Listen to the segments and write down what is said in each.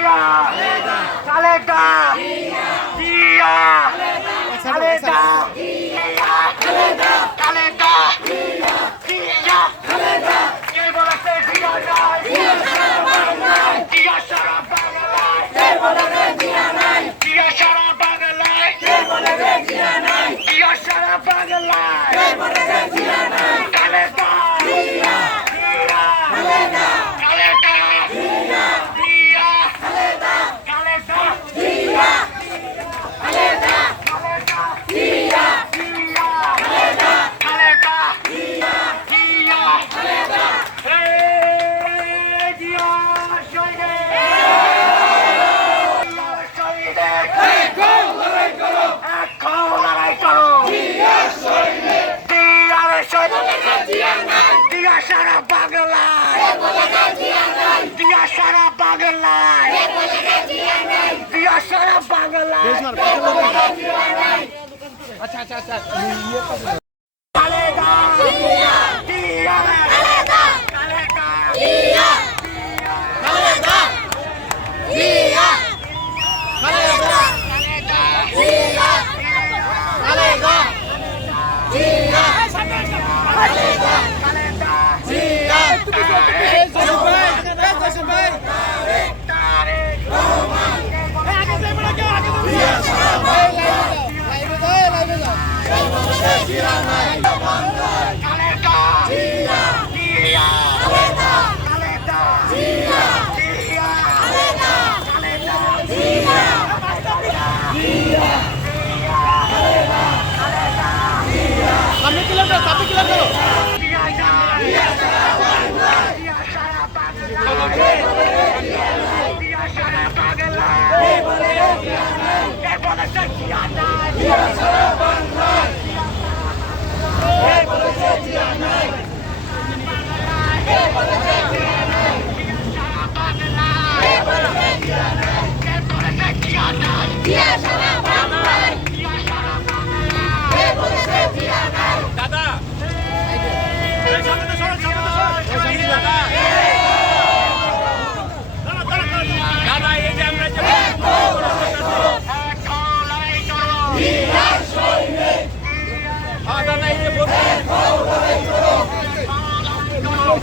Dia! Calega! Dia! Dia! দিয়া সারা বাংলায় দিয়া সারা বাংলায় দিয়া সারা বাংলায় খালেদা নাই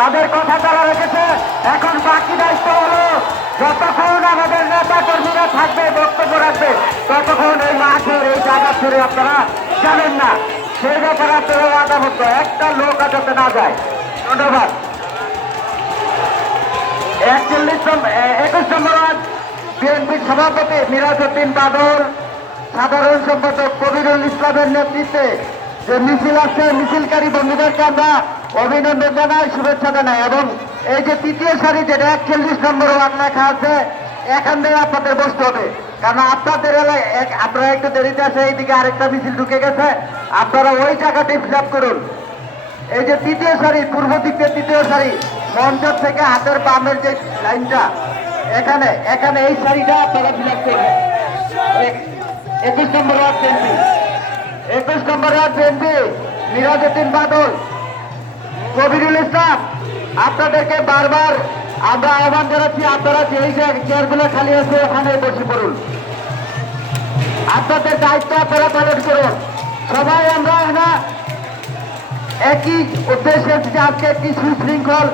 তাদের কথা তারা রেখেছে। এখন বাকি দায়িত্ব হলো যতক্ষণ আমাদের নেতা কর্মীরা থাকবে, বক্তব্য রাখবে, ততক্ষণ এই মাঠের এই জায়গা ছেড়ে আপনারা যাবেন না। সেই ব্যাপারে আপনারা আদাবদ্ধ একটা লোক যাতে না যায়। ধন্যবাদ। একচল্লিশ একুশ নম্বর বিএনপির সভাপতি মিরাজউদ্দিন বাদল, সাধারণ সম্পাদক কবিরুল ইসলামের নেতৃত্বে যে মিছিল আছে, মিছিলকারী বন্ধুদেরকে আমরা অভিনন্দন জানাই, শুভেচ্ছা জানাই। এবং এই যে তৃতীয় সারি যেটা, একচল্লিশ নম্বর ওয়ার্ড লেখা আছে, এখান থেকে আপনাদের বসতে হবে। কারণ আপনাদের এলাকায় আপনারা একটু দেরিতে আসে, এইদিকে আরেকটা মিছিল ঢুকে গেছে। আপনারা ওই জায়গাটি ফিল করুন। এই যে তৃতীয় সারি, পূর্ব দিকে তৃতীয় সারি, মঞ্চর থেকে হাতের বামের যে লাইনটা, এখানে এখানে এই সারিটা আপনারা ফিল করবেন এক- একুশ নম্বর ওয়ার্ড একুশ number ward BNP Mirajuddin Badal. Kabirul Islam, আপনাদেরকে বারবার আমরা আহ্বান জানাচ্ছি, আপনারা যেই চেয়ারগুলো খালি আছে ওখানে বসে পড়ুন। আপনাদের দায়িত্ব আপনারা পালন করুন। সবাই আমরা না, একই উদ্দেশ্যে যে আজকে একটি সুশৃঙ্খল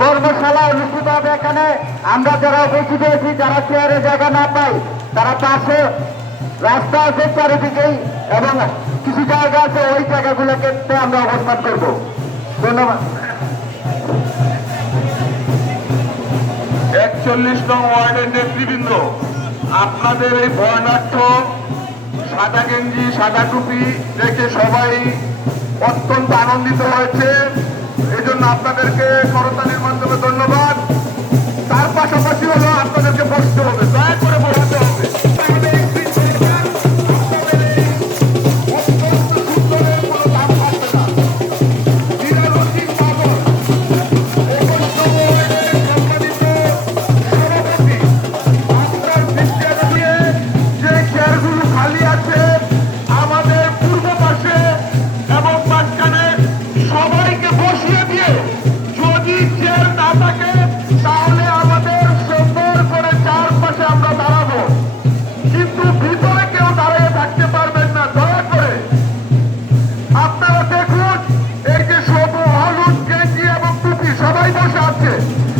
কর্মশালা অনুষ্ঠিত হবে এখানে। আমরা যারা উপস্থিত হয়েছি, যারা চেয়ারে জায়গা না পাই তারা পাশে রাস্তা আছে চারিদিকেই এবং কিছু জায়গা আছে, ওই জায়গাগুলোকে আমরা অবস্থান করব। ধন্যবাদ। একচল্লিশ নং ওয়ার্ডের নেতৃবৃন্দ, আপনাদের এই বর্ণাঢ্য সাদা গেঞ্জি, সাদা টুপি দেখে সবাই অত্যন্ত আনন্দিত হয়েছে। এজন্য আপনাদেরকে করতালির মাধ্যমে ধন্যবাদ। তার পাশাপাশি হলো আপনাদেরকে বসতে হবে। দয়া করে সবাই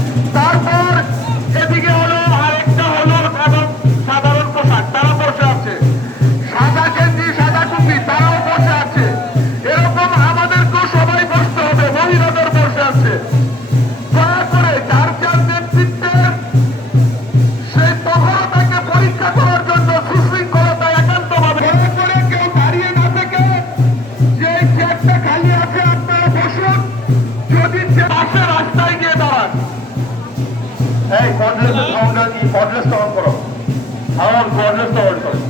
সাউন্ড কর্ডলেসটা অন করো।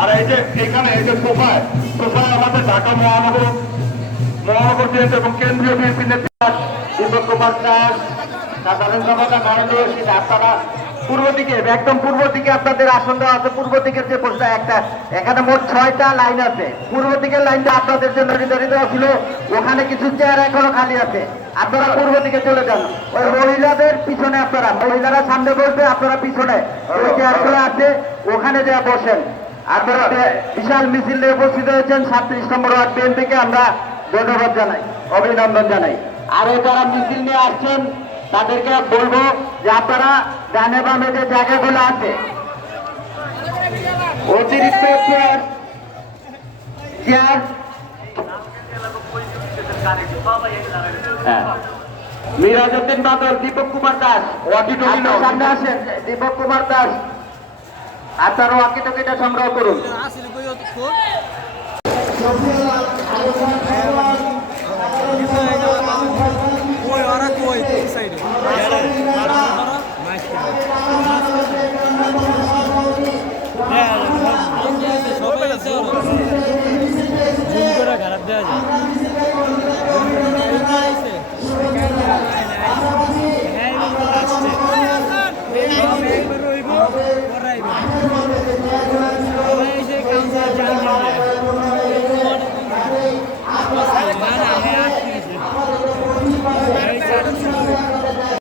আর এই যে এখানে, এই যে সোফায় সোফায় আমাদের ঢাকা মহানগর মহানগর বিএনপি এবং কেন্দ্রীয় বিএনপি নেতা দীপক কুমার দাস সাধারণ নরেন্দ্র রশিদ আপনারা পূর্ব দিকে, একদম পূর্ব দিকে আপনাদের আসন দেওয়া আছে। পূর্ব দিকের যে পোস্টটা, একটা, এখানে মোট ছয়টা লাইন আছে। পূর্ব দিকের লাইনটা আপনাদের জন্য নির্ধারিত ছিল। ওখানে কিছু চেয়ার এখনও খালি আছে। আপনারা পূর্ব দিকে চলে যান। ওই মহিলাদের পিছনে আপনারা, মহিলারা সামনে বসবে, আপনারা পিছনে। ওই চেয়ারগুলো আছে, ওখানে যা বসেন। আপনারা বিশাল মিছিল নিয়ে উপস্থিত হয়েছেন, সাতত্রিশ নম্বর ওয়ার্ড বিএনপিকে আমরা ধন্যবাদ জানাই, অভিনন্দন জানাই। আরও যারা মিছিল নিয়ে আসছেন, তাদেরকে বলব যে আপনারা ডানে বামে যে জায়গাগুলো আছে। অতিরিক্ত চেয়ার চেয়ার হ্যাঁ। মিরাজউদ্দিন বাদল দীপক কুমার দাস। ওয়াকিটকি নাও। আপনার সামনে আসেন দীপক কুমার দাস। আপনারা ওয়াকি টকিটা সংগ্রহ করুন।